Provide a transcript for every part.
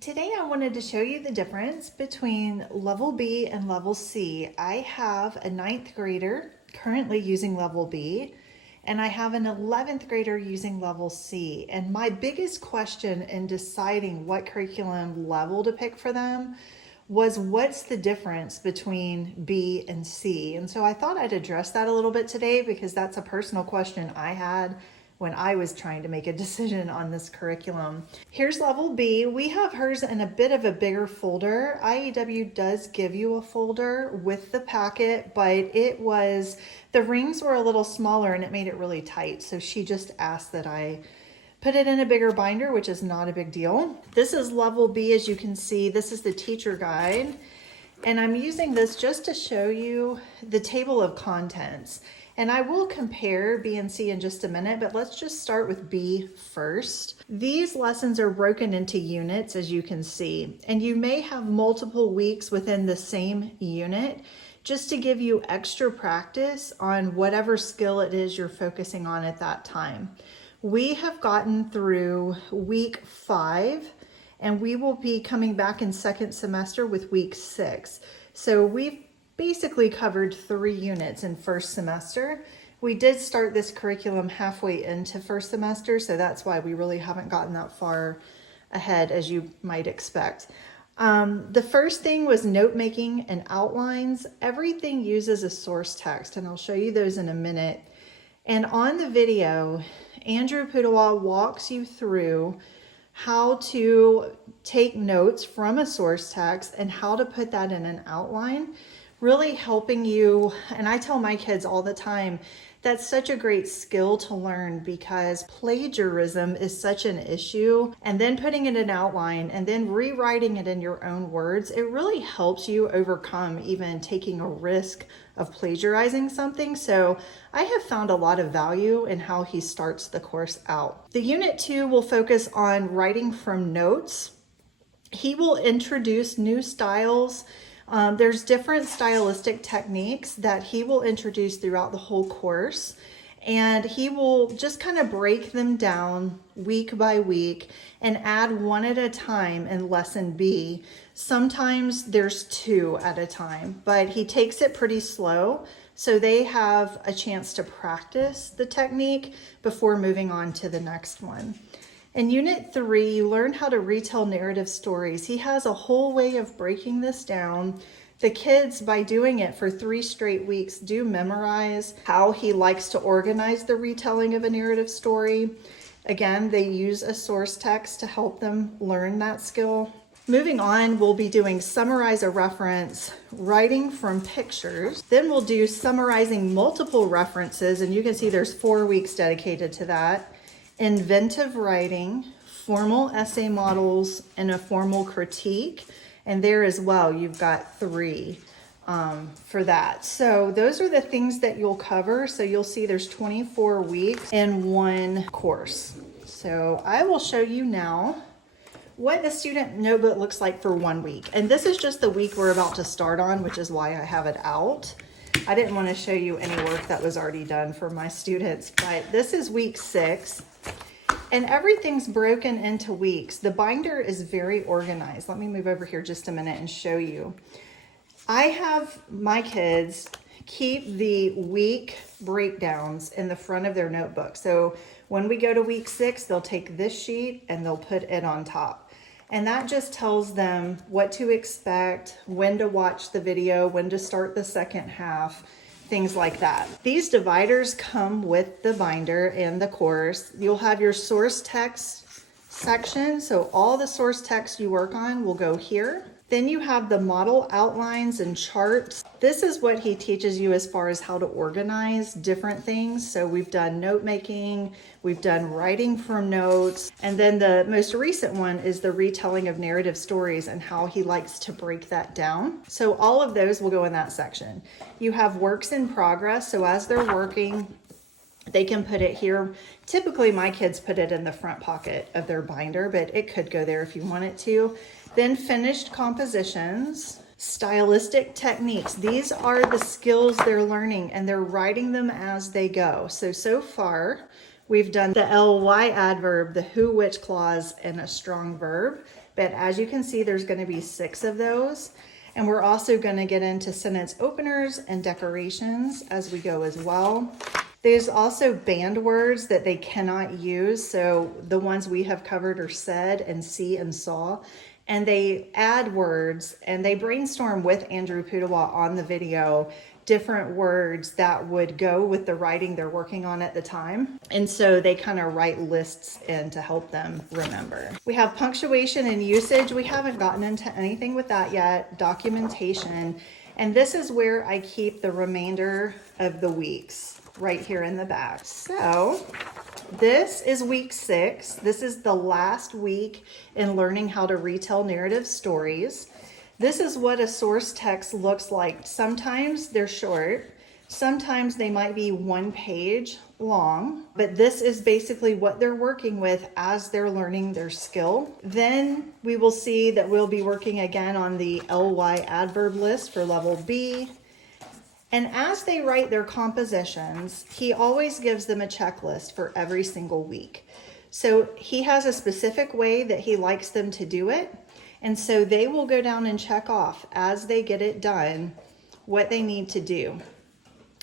Today I wanted to show you the difference between level B and level C. I have a 9th grader currently using level B, and I have an 11th grader using level C. And my biggest question in deciding what curriculum level to pick for them was, what's the difference between B and C? And so I thought I'd address that a little bit today because that's a personal question I had when I was trying to make a decision on this curriculum. Here's level B. We have hers in a bit of a bigger folder. IEW does give you a folder with the packet, but the rings were a little smaller and it made it really tight. So she just asked that I put it in a bigger binder, which is not a big deal. This is level B, as you can see. This is the teacher guide. And I'm using this just to show you the table of contents. And I will compare B and C in just a minute, but let's just start with B first. These lessons are broken into units, as you can see, and you may have multiple weeks within the same unit just to give you extra practice on whatever skill it is you're focusing on at that time. We have gotten through week 5, and we will be coming back in second semester with week 6. So we've basically covered 3 units in first semester. We did start this curriculum halfway into first semester, so that's why we really haven't gotten that far ahead as you might expect. The first thing was note making and outlines. Everything uses a source text, and I'll show you those in a minute. And on the video, Andrew Pudawa walks you through how to take notes from a source text and how to put that in an outline, really helping you. And I tell my kids all the time, that's such a great skill to learn because plagiarism is such an issue. And then putting it in an outline and then rewriting it in your own words, it really helps you overcome even taking a risk of plagiarizing something. So I have found a lot of value in how he starts the course out. The unit 2 will focus on writing from notes. He will introduce new styles. There's different stylistic techniques that he will introduce throughout the whole course, and he will just kind of break them down week by week and add one at a time in lesson B. Sometimes there's 2 at a time, but he takes it pretty slow so they have a chance to practice the technique before moving on to the next one. In Unit 3, you learn how to retell narrative stories. He has a whole way of breaking this down. The kids, by doing it for 3 straight weeks, do memorize how he likes to organize the retelling of a narrative story. Again, they use a source text to help them learn that skill. Moving on, we'll be doing summarize a reference, writing from pictures. Then we'll do summarizing multiple references, and you can see there's 4 weeks dedicated to that. Inventive writing, formal essay models, and a formal critique. And there as well, you've got 3 for that. So those are the things that you'll cover. So you'll see there's 24 weeks in one course. So I will show you now what the student notebook looks like for 1 week. And this is just the week we're about to start on, which is why I have it out. I didn't want to show you any work that was already done for my students, but this is week 6. And everything's broken into weeks. The binder is very organized. Let me move over here just a minute and show you. I have my kids keep the week breakdowns in the front of their notebook. So when we go to week 6, they'll take this sheet and they'll put it on top. And that just tells them what to expect, when to watch the video, when to start the second half, things like that. These dividers come with the binder and the course. You'll have your source text section. So all the source text you work on will go here. Then you have the model outlines and charts. This is what he teaches you as far as how to organize different things. So we've done note making, we've done writing from notes, and then the most recent one is the retelling of narrative stories and how he likes to break that down. So all of those will go in that section. You have works in progress. So as they're working, they can put it here. Typically my kids put it in the front pocket of their binder, but it could go there if you want it to. Then finished compositions, stylistic techniques. These are the skills they're learning and they're writing them as they go. So far We've done the ly adverb, the who, which clause, and a strong verb. But as you can see, there's going to be 6 of those. And we're also going to get into sentence openers and decorations as we go as well. There's also banned words that they cannot use. So the ones we have covered are said and see and saw. And they add words, and they brainstorm with Andrew Pudawa on the video different words that would go with the writing they're working on at the time. And so they kind of write lists in to help them remember. We have punctuation and usage. We haven't gotten into anything with that yet. Documentation. And this is where I keep the remainder of the weeks right here in the back. So this is week 6. This is the last week in learning how to retell narrative stories. This is what a source text looks like. Sometimes they're short, sometimes they might be 1 page long, but this is basically what they're working with as they're learning their skill. Then we will see that we'll be working again on the ly adverb list for level B. And as they write their compositions, he always gives them a checklist for every single week. So he has a specific way that he likes them to do it. And so they will go down and check off as they get it done what they need to do.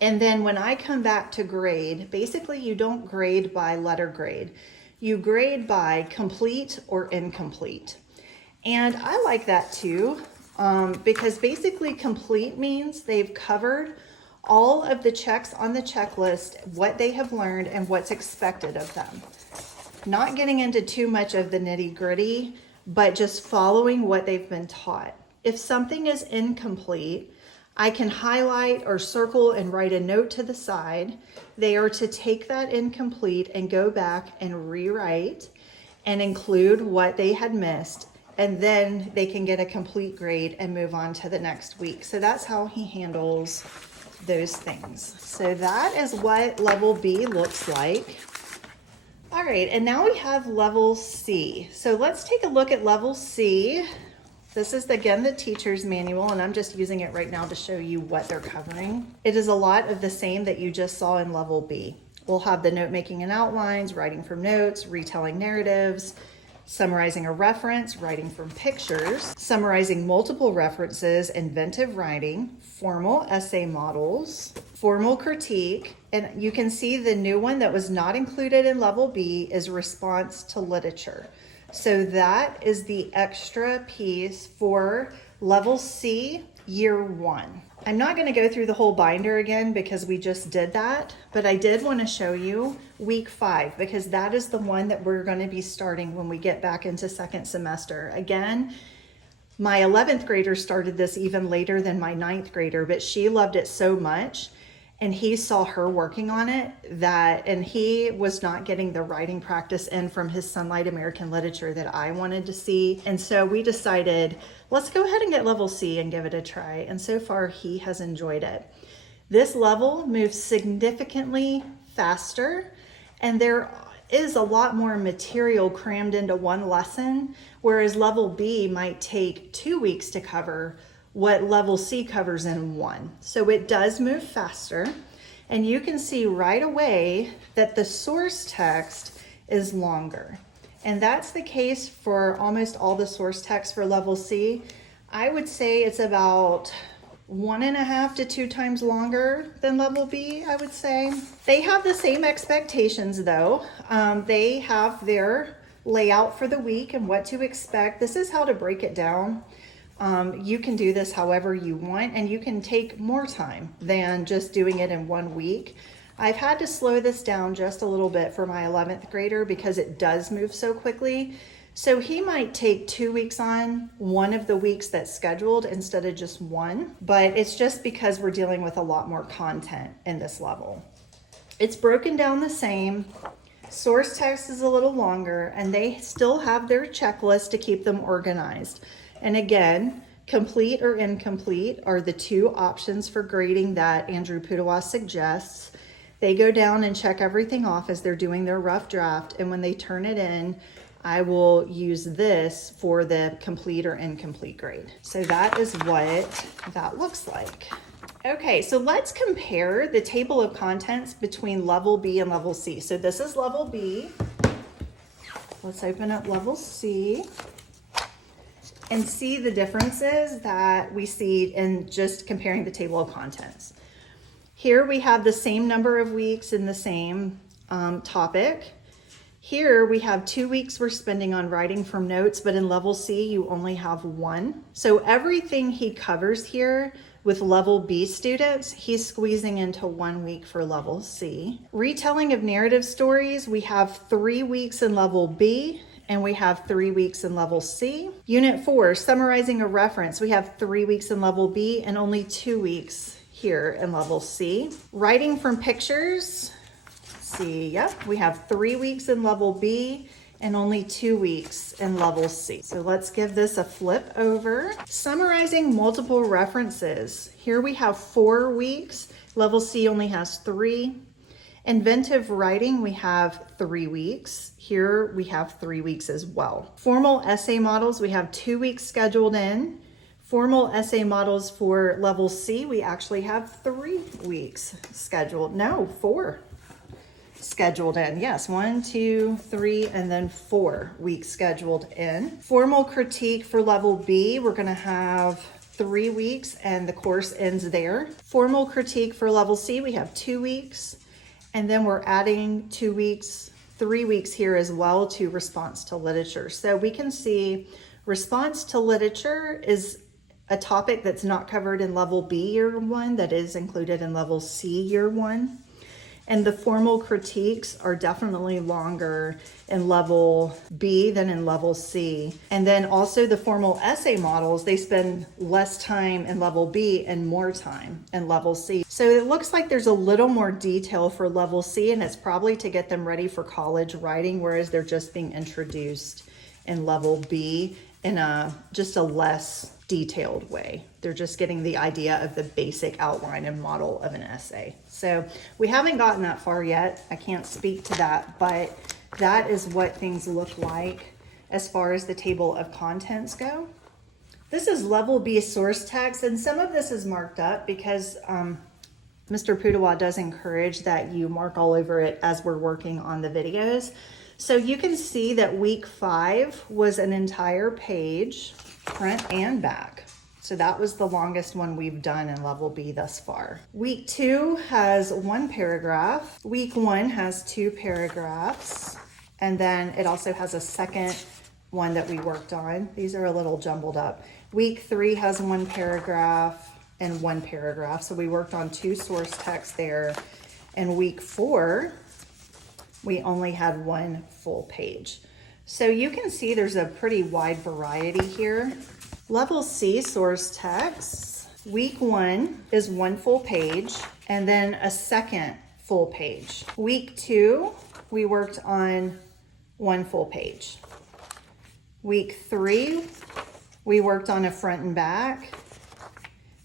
And then when I come back to grade, basically you don't grade by letter grade. You grade by complete or incomplete. And I like that too, because basically complete means they've covered all of the checks on the checklist, what they have learned and what's expected of them. Not getting into too much of the nitty-gritty, but just following what they've been taught. If something is incomplete, I can highlight or circle and write a note to the side. They are to take that incomplete and go back and rewrite and include what they had missed, and then they can get a complete grade and move on to the next week. So that's how he handles those things. So that is what level B looks like. All right, and now we have level C. So let's take a look at level C. This is, again, the teacher's manual, and I'm just using it right now to show you what they're covering. It is a lot of the same that you just saw in level B. We'll have the note making and outlines, writing from notes, retelling narratives, summarizing a reference, writing from pictures, summarizing multiple references, inventive writing, formal essay models, formal critique, and you can see the new one that was not included in level B is response to literature. So that is the extra piece for level C, year 1. I'm not going to go through the whole binder again because we just did that, but I did want to show you week 5 because that is the one that we're going to be starting when we get back into second semester. Again, my 11th grader started this even later than my 9th grader, but she loved it so much and he saw her working on it and he was not getting the writing practice in from his Sunlight American Literature that I wanted to see. And so we decided, let's go ahead and get level C and give it a try. And so far he has enjoyed it. This level moves significantly faster and there is a lot more material crammed into one lesson, whereas level B might take 2 weeks to cover what level C covers in 1. So it does move faster, and you can see right away that the source text is longer. And that's the case for almost all the source text for level C. I would say it's about 1.5 to 2 times longer than level B, I would say. They have the same expectations though. They have their layout for the week and what to expect. This is how to break it down. You can do this however you want, and you can take more time than just doing it in 1 week. I've had to slow this down just a little bit for my 11th grader because it does move so quickly. So he might take 2 weeks on one of the weeks that's scheduled instead of just 1, but it's just because we're dealing with a lot more content in this level. It's broken down the same. Source text is a little longer, and they still have their checklist to keep them organized. And again, complete or incomplete are the 2 options for grading that Andrew Pudawa suggests. They go down and check everything off as they're doing their rough draft, and when they turn it in, I will use this for the complete or incomplete grade. So that is what that looks like. Okay, so let's compare the table of contents between level B and level C. So this is level B. Let's open up level C and see the differences that we see in just comparing the table of contents. Here we have the same number of weeks in the same topic. Here we have 2 weeks we're spending on writing from notes, but in level C you only have 1. So everything he covers here with level B students, he's squeezing into 1 week for level C. Retelling of narrative stories, we have 3 weeks in level B and we have 3 weeks in level C. Unit 4, summarizing a reference, we have 3 weeks in level B and only 2 weeks here in level C. Writing from pictures, see, yep, we have 3 weeks in level B and only 2 weeks in level C. So let's give this a flip over. Summarizing multiple references. Here we have 4 weeks. Level C only has 3. Inventive writing, we have 3 weeks. Here we have 3 weeks as well. Formal essay models, we have 2 weeks scheduled in. Formal essay models for level C, we actually have 3 weeks scheduled. No, 4 scheduled in. Yes, 1, 2, 3, and then 4 weeks scheduled in. Formal critique for level B, we're going to have 3 weeks and the course ends there. Formal critique for level C, we have 2 weeks, and then we're adding 2 weeks, 3 weeks here as well to response to literature. So we can see response to literature is a topic that's not covered in level B year 1 that is included in level C year 1. And the formal critiques are definitely longer in level B than in level C. And then also the formal essay models, they spend less time in level B and more time in level C. So it looks like there's a little more detail for level C, and it's probably to get them ready for college writing, whereas they're just being introduced in level B in just a less detailed way. They're just getting the idea of the basic outline and model of an essay. So we haven't gotten that far yet. I can't speak to that, but that is what things look like as far as the table of contents go. This is level B source text, and some of this is marked up because Mr. Pudawa does encourage that you mark all over it as we're working on the videos. So you can see that week 5 was an entire page, front and back. So that was the longest one we've done in level B thus far. Week 2 has 1 paragraph. Week 1 has 2 paragraphs. And then it also has a second one that we worked on. These are a little jumbled up. Week 3 has 1 paragraph and 1 paragraph. So we worked on 2 source texts there. And week 4, we only had 1 full page. So you can see there's a pretty wide variety here. Level C source text, week 1 is 1 full page and then a second full page. Week 2, we worked on 1 full page. Week 3, we worked on a front and back.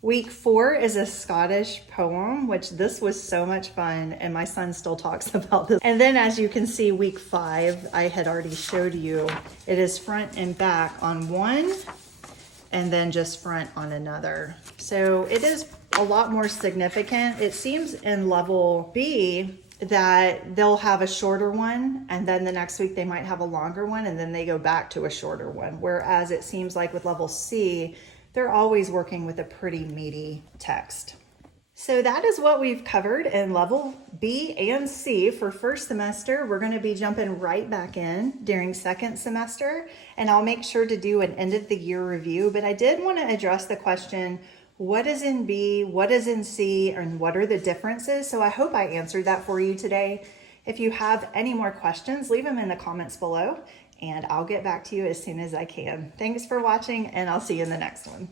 Week 4 is a Scottish poem, which this was so much fun, and my son still talks about this. And then as you can see, week 5, I had already showed you, it is front and back on one, and then just front on another. So it is a lot more significant. It seems in level B that they'll have a shorter one, and then the next week they might have a longer one, and then they go back to a shorter one. Whereas it seems like with level C, they're always working with a pretty meaty text. So that is what we've covered in level B and C for first semester. We're going to be jumping right back in during second semester, and I'll make sure to do an end of the year review. But I did want to address the question, what is in B, what is in C, and what are the differences? So I hope I answered that for you today. If you have any more questions, leave them in the comments below, and I'll get back to you as soon as I can. Thanks for watching, and I'll see you in the next one.